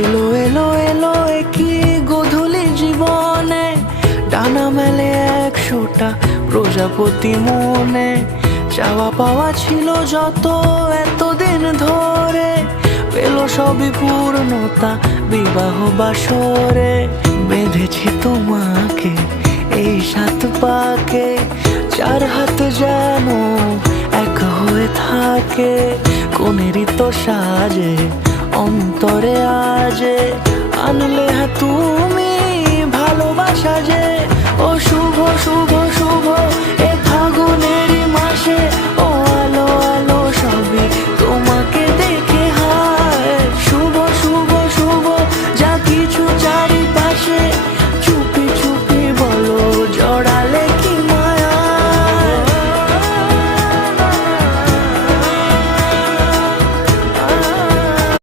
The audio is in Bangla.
এলো এলো এলো কি গোধূলি জীবনে, ডানা মেলে 100টা প্রজাপতি মনে। চাওয়া পাওয়া ছিল যত এতদিন ধরে, পেল সবই পূর্ণতা বিবাহ বাসরে। বেঁধেছি তোমাকে এই 7 পাকে, 4 হাত যেন এক হয়ে থাকে। কোনেরই তো সাজে অন্তরে আজে, আনলে তুমি ভালোবাসা যে। ও শুভ শুভ শুভ